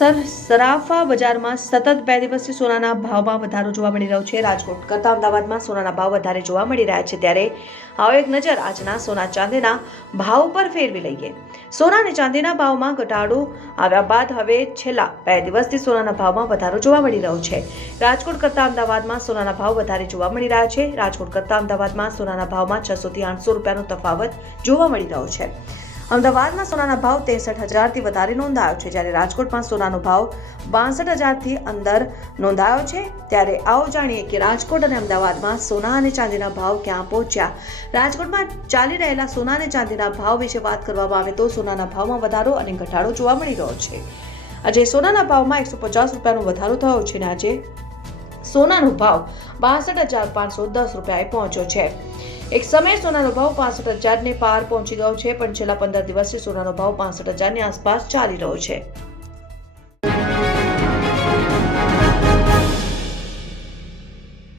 સરાફા બજારમાં સતત 2 દિવસથી સોનાના ભાવમાં વધારો જોવા મળી રહ્યો છે। રાજકોટ કરતાં અમદાવાદમાં સોનાના ભાવ વધારે જોવા મળી રહ્યા છે, ત્યારે આવો એક નજર આજના સોના ચાંદીના ભાવ પર ફેરવી લઈએ। સોના અને ચાંદીના ભાવમાં ઘટાડો આવ્યા બાદ હવે છેલ્લા 2 દિવસથી સોનાના ભાવમાં વધારો જોવા મળી રહ્યો છે। રાજકોટ કરતાં અમદાવાદમાં સોનાના ભાવ વધારે જોવા મળી રહ્યા છે। રાજકોટ કરતાં અમદાવાદમાં સોનાના ભાવમાં 600 થી 800 રૂપિયાનો તફાવત જોવા મળી રહ્યો છે। અમદાવાદમાં સોનાના ભાવ 63,000થી વધારે નોંધાયો છે, જ્યારે રાજકોટમાં સોનાનો ભાવ 62,000થી અંદર નોંધાયો છે। ત્યારે આવો જાણીએ કે રાજકોટ અને અમદાવાદમાં સોના અને ચાંદીના ભાવ ક્યાં પહોંચ્યા। રાજકોટમાં ચાલી રહેલા સોના અને ચાંદીના ભાવ વિશે વાત કરવામાં આવે તો સોનાના ભાવમાં વધારો અને ઘટાડો જોવા મળી રહ્યો છે। આજે સોનાના ભાવમાં 150 રૂપિયાનો વધારો થયો છે અને આજે સોનાનો ભાવ 62,510 રૂપિયાએ પહોંચ્યો છે। એક સમયે સોનાનો ભાવ 65,000ને પાર પહોંચી ગયો છે, પણ છેલ્લા 15 દિવસથી સોનાનો ભાવ 65,000ની આસપાસ ચાલી રહ્યો છે।